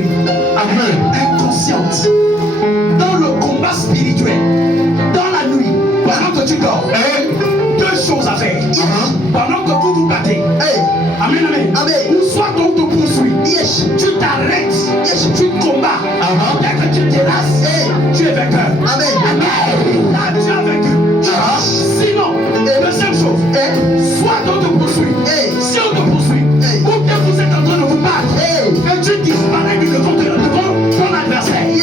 sorcellerie. Inconsciente. Dans le combat spirituel. Dans la nuit. Pendant que tu dors. Deux choses à faire. Pendant que vous vous battez. Amen, amen. Ou soit on te poursuit. Tu t'arrêtes. Tu combats. Dès que tu terrasses, tu es vainqueur. Amen. Là, tu as vaincu. Sinon, deuxième chose. Soit on te poursuit. Si on te poursuit, ou bien vous êtes en train de vous battre. Et tu disparais devant ton adversaire. Tu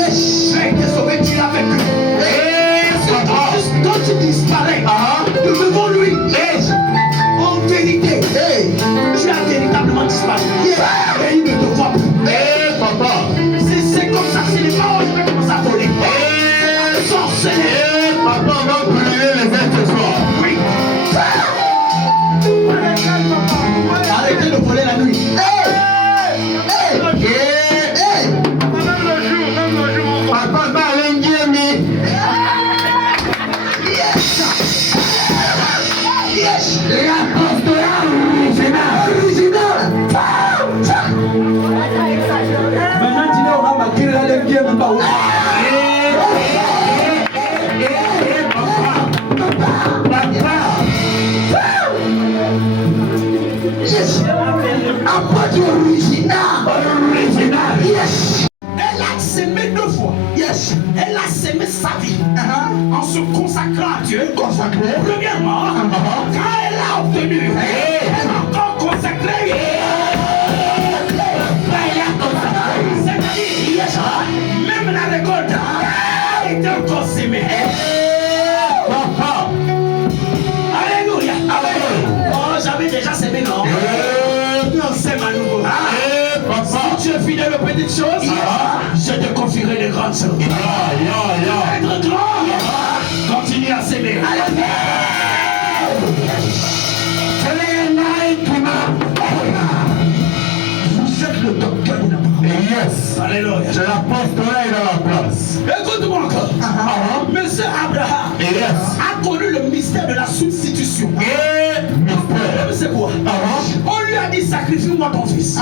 as été sauvé, tu l'as vaincu. Quand tu disparais devant lui, en vérité, tu as véritablement disparu. Et il ne te voit plus. C'est comme ça, c'est les paroles qui commencent à voler. Sorcellerie. Papa, on va brûler les ailes ce soir. Oui. Arrêtez de voler la nuit. Papa, va à l'Indiemi. L'apostolat original. Maintenant, tu n'auras pas qu'il a l'Indiemi. Apôtre original. Yes. Elle a semé deux fois. Yes. Elle a semé sa vie en se consacrant à Dieu. Premièrement, quand elle a obtenu, elle a encore consacré. C'est-à-dire, même la récolte était encore semée. Alléluia. Oh, j'avais déjà semé, non? On sème à nouveau. Si tu es fidèle aux petites choses, je te confierai les grandes choses. Être grand, continue à s'aimer. Vous êtes le docteur de la parole. Yes. Alléluia. C'est l'apostolat dans la place. Écoute-moi encore. Monsieur Abraham a connu le mystère de la substitution. C'est quoi? On lui a dit sacrifie-moi ton fils.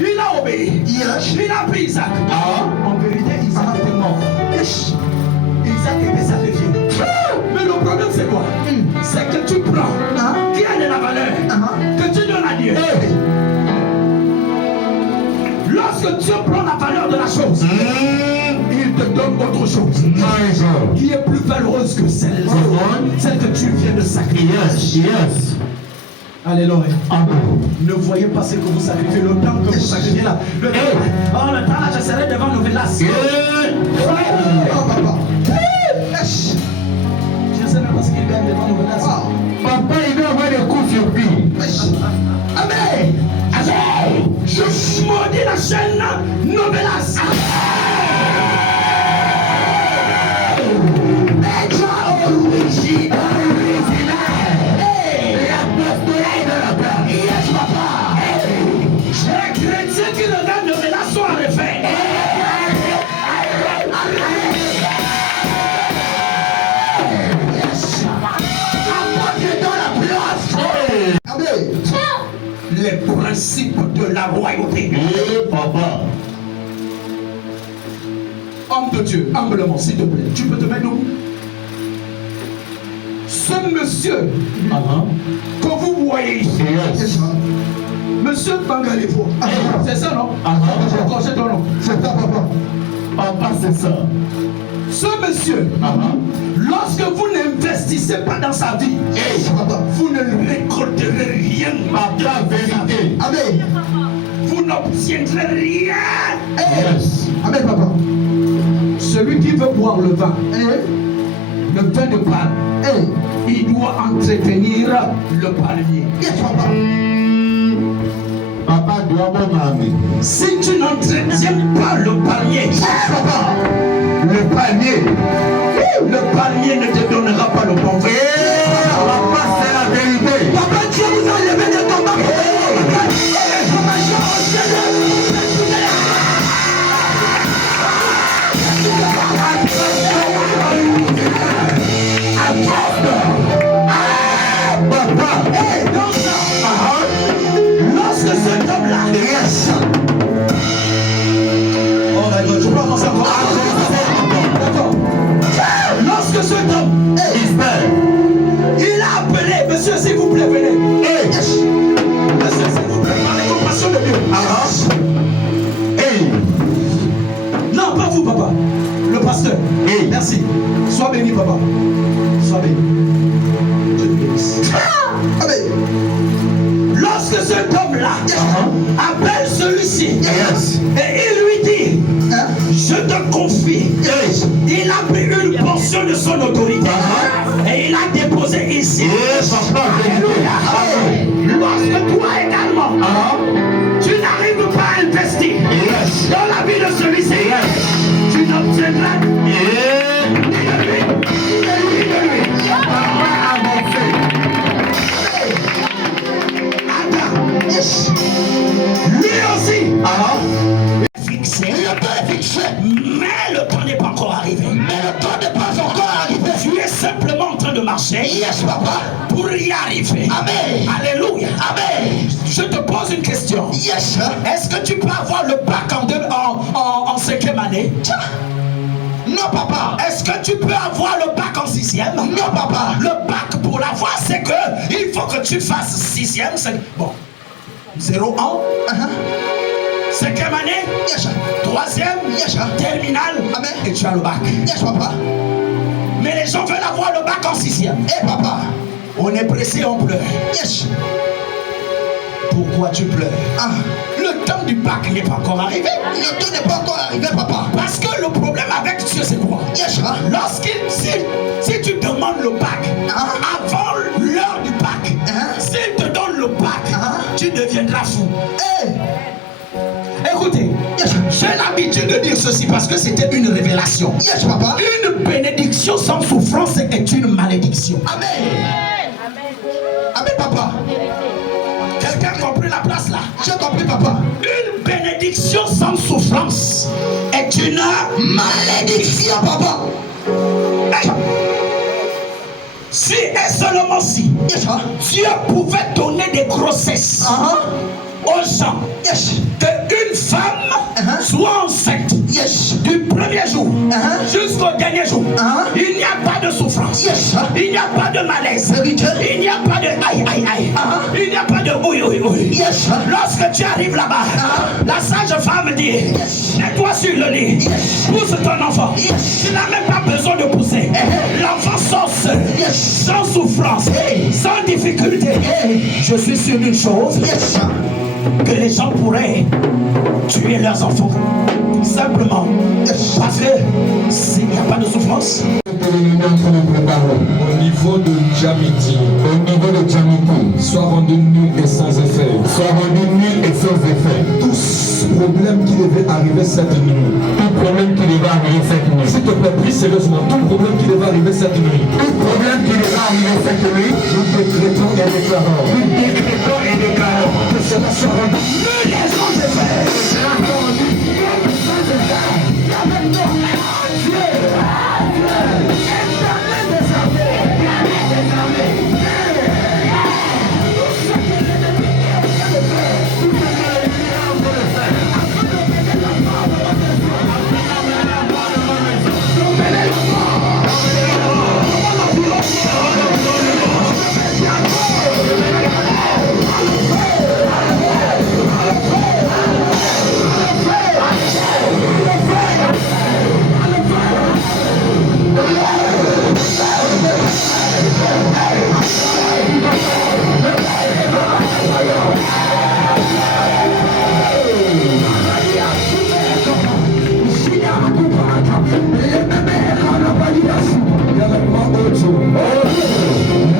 Il a obéi. Il a pris Isaac. En vérité, Isaac était mort. Isaac était sacrifié. Mais le problème c'est quoi? C'est que tu prends qui a de la valeur que tu donnes à Dieu. Lorsque tu prends la valeur de la chose, il te donne autre chose qui est plus valeureuse que celle que tu viens de sacrifier. Yes. Alléluia. Ne voyez pas ce que vous sacrifiez, le temps que vous sacrifiez là. Le temps là, je serai devant Novelas. Je ne sais même pas ce qu'il gagne devant Novelas. Papa, il doit avoir des coups sur lui. Amen. Je maudis la chaîne Novelas. Les chrétiens qui regardent Novelas sont en effet. Les principes de la royauté. Papa. Homme de Dieu, humblement, s'il te plaît, tu peux te mettre debout. Ce monsieur que vous voyez ici, monsieur Bangalefo, c'est ça non? C'est ton nom. C'est ça, papa. Papa, c'est ça. Ce monsieur, lorsque vous n'investissez pas dans sa vie, vous ne récolterez rien. La vérité. Amen. Vous n'obtiendrez rien. Yes. Amen, papa. Celui qui veut boire le vin, le vin de palme, il doit entretenir le palmier. Yes, papa. Papa doit m'aimer. Si tu n'entretiens pas le palmier, le palmier ne te donnera pas le bon vin. Papa, c'est la vérité. Papa, Dieu vous a levé de ton bas. Lorsque cet homme-là vous, papa. Le pasteur. Oui. Merci. Sois béni, papa. Sois béni. Dieu te bénisse. Lorsque cet homme-là appelle celui-ci et il lui dit, je te confie, il a pris une portion de son autorité et il a déposé ici. Alléluia. Lorsque toi également, tu n'arrives pas à investir dans la vie de celui-ci, tu n'obtiendras ni de lui, ni de lui. Lui aussi, fixé. Le temps est fixé. Mais le temps n'est pas encore arrivé. Tu es simplement en train de marcher. Yes, papa. Pour y arriver. Amen. Alléluia. Amen. Je te pose une question. Yes. Est-ce que tu peux avoir le bac en 5e année? Non, papa. Est-ce que tu peux avoir le bac en 6e? Non, papa. Le bac pour l'avoir, c'est que il faut que tu fasses 6e. Bon. 0 ans, 5e année, 3e, terminale, et tu as le bac. Yes, papa. Mais les gens veulent avoir le bac en 6e. Eh, papa, on est pressé, on pleure. Yes. Pourquoi tu pleures? Le temps du bac n'est pas encore arrivé. Le temps n'est pas encore arrivé, papa. Parce que le problème avec Dieu, c'est quoi? Yes, si tu demandes le bac avant l'heure du bac, s'il te donne le bac, tu deviendras fou. Écoutez, j'ai l'habitude de dire ceci parce que c'était une révélation. Yes, papa. Une bénédiction sans souffrance est une malédiction. Amen. Amen, papa. Quelqu'un a compris la place là? J'ai compris, papa. Une bénédiction sans souffrance est une malédiction, papa. Si et seulement si Dieu pouvait donner des grossesses aux gens, qu'une femme soit enceinte du premier jour jusqu'au dernier jour, il n'y a pas de souffrance, il n'y a pas de malaise, il n'y a pas de aïe aïe aïe, il n'y a pas de oui oui oui. Lorsque tu arrives là-bas, la sage femme dit, mets-toi sur le lit, pousse ton enfant, tu n'as même pas besoin de pousser, l'enfant sort seul, sans souffrance, sans difficulté. Je suis sur une chose, que les gens pourraient tuer leurs enfants simplement parce que s'il n'y a pas de souffrance. Au niveau de Djamiti, soit rendu nul et sans effet. Tous problèmes qui devaient arriver cette nuit. S'il te plaît, prie sérieusement. Tout problème qui devait arriver cette nuit. Nous décrétons et déclarons. Que cela soit rendu nul et sans effet.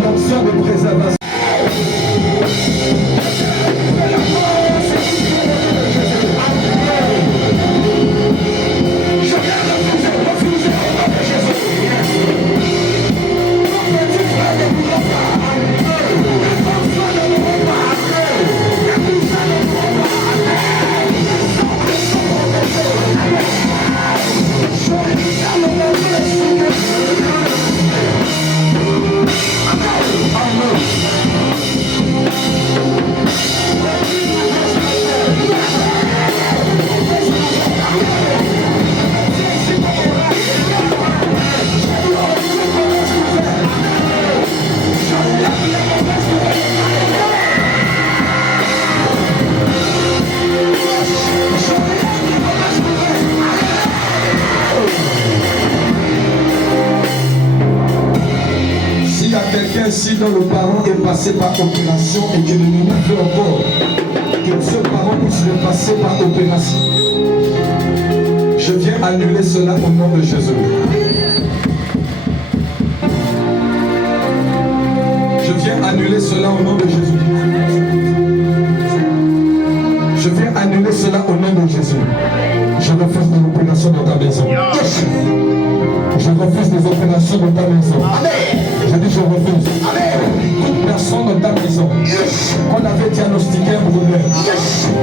L'option de préservation. si dans le parent est passé par opération et que l'ennemi veut encore que ce parent puisse le passer par opération, je viens annuler cela au nom de Jésus. Je viens annuler cela au nom de Jésus. Je viens annuler cela au nom de Jésus. Je refuse des opérations dans ta maison. Yes. Je refuse des opérations dans ta maison. Amen. Je dis je refuse. Amen. Toute personne dans ta maison qu'on avait diagnostiqué un problème,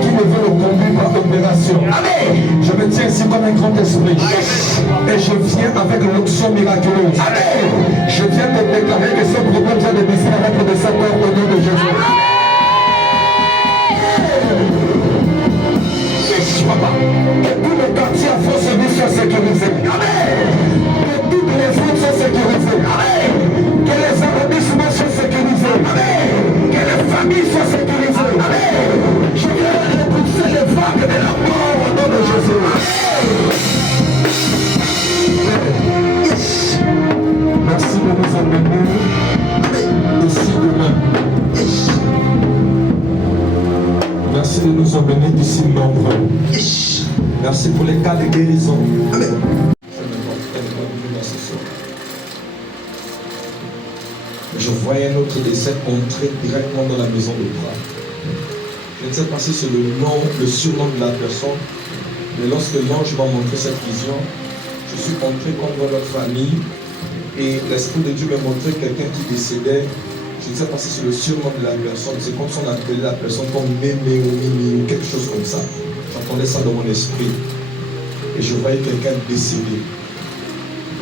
qui ne veut le conduire par opération. Amen. Je me tiens ici comme un grand esprit. Et je viens avec l'onction miraculeuse. Amen. Je viens de déclarer que ce problème vient de disparaître de sa part au nom de Jésus. Papa, que tous les quartiers à fond service soient sécurisés. Amen. Que toutes les routes soient sécurisées. Amen. Que les arrondissements soient sécurisés. Amen. Que les familles soient sécurisées. Amen. Je viens repousser les vagues de la mort au nom de Jésus. Yes. Merci de nous emmener ici demain. Merci de nous emmener ici nombreux. Merci pour les cas de guérison. Amen. Je voyais un autre décès entrer directement dans la maison de Bras. Je ne sais pas si c'est le surnom de la personne, mais lorsque l'ange m'a montré cette vision, je suis entré comme dans notre famille et l'Esprit de Dieu m'a montré quelqu'un qui décédait. Je ne sais pas si c'est le surnom de la personne, c'est comme si on appelait la personne comme Mémé ou Mimi ou quelque chose comme ça. J'entendais ça dans mon esprit. Et je voyais quelqu'un décédé.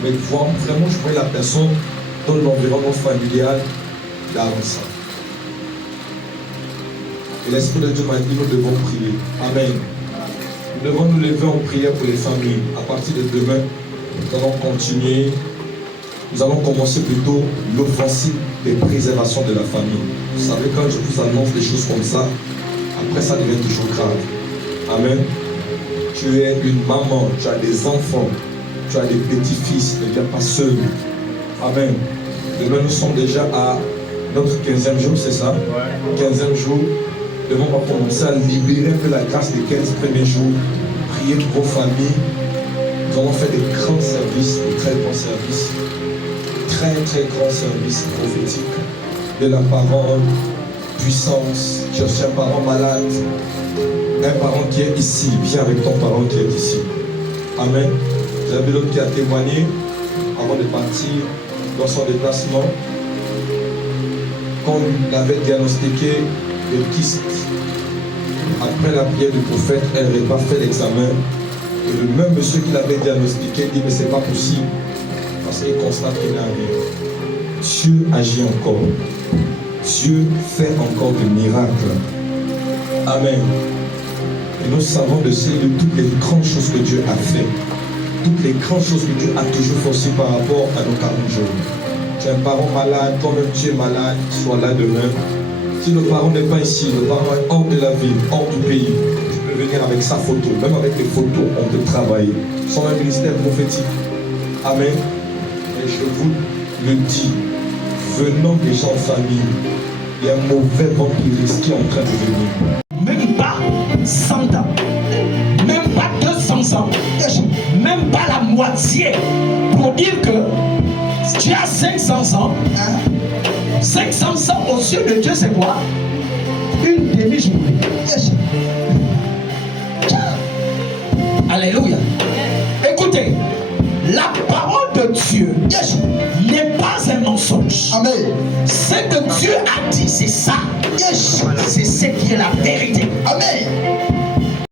Mais vraiment, je voyais la personne dans l'environnement familial d'Aransa. Et l'Esprit de Dieu m'a dit, nous devons prier. Amen. Nous devons nous lever en prière pour les familles. À partir de demain, nous allons continuer. Nous allons commencer plutôt l'offensive des préservations de la famille. Vous savez, quand je vous annonce des choses comme ça, après ça devient toujours grave. Amen. Tu es une maman, tu as des enfants, tu as des petits-fils, ne viens pas seul. Amen. Demain, nous sommes déjà à notre 15e jour, c'est ça? 15e jour. Demain, on va commencer à libérer un peu la grâce des 15 premiers jours. Prier pour vos familles. Nous allons faire des grands services, des très grands services. Très grand service prophétique de la parole, puissance. Cherche un parent malade, un parent qui est ici, viens avec ton parent qui est ici. Amen. J'avais l'autre qui a témoigné avant de partir dans son déplacement. Quand on avait diagnostiqué le kyste, après la prière du prophète, elle n'avait pas fait l'examen. Et le même monsieur qui l'avait diagnostiqué dit mais c'est pas possible. Parce qu'il constate qu'il n'a rien. Dieu agit encore. Dieu fait encore des miracles. Amen. Et nous savons de toutes les grandes choses que Dieu a fait. Toutes les grandes choses que Dieu a toujours fait aussi par rapport à nos 40 jours. Tu es un parent malade, toi-même tu es malade, sois là demain. Si le parent n'est pas ici, le parent est hors de la ville, hors du pays, tu peux venir avec sa photo. Même avec les photos, on peut travailler. Sans un ministère prophétique. Amen. Et je vous le dis, venons déjà en famille, il y a un mauvais vampirisme qui est en train de venir. Même pas 100 ans, même pas 200 ans, même pas la moitié, pour dire que tu as 500 ans, 500 ans aux yeux de Dieu, c'est quoi? Une demi-journée. Alléluia. Écoutez, la parole de Dieu n'est pas un mensonge. Amen. Ce que Dieu a dit, c'est ça. C'est ce qui est la vérité. Amen.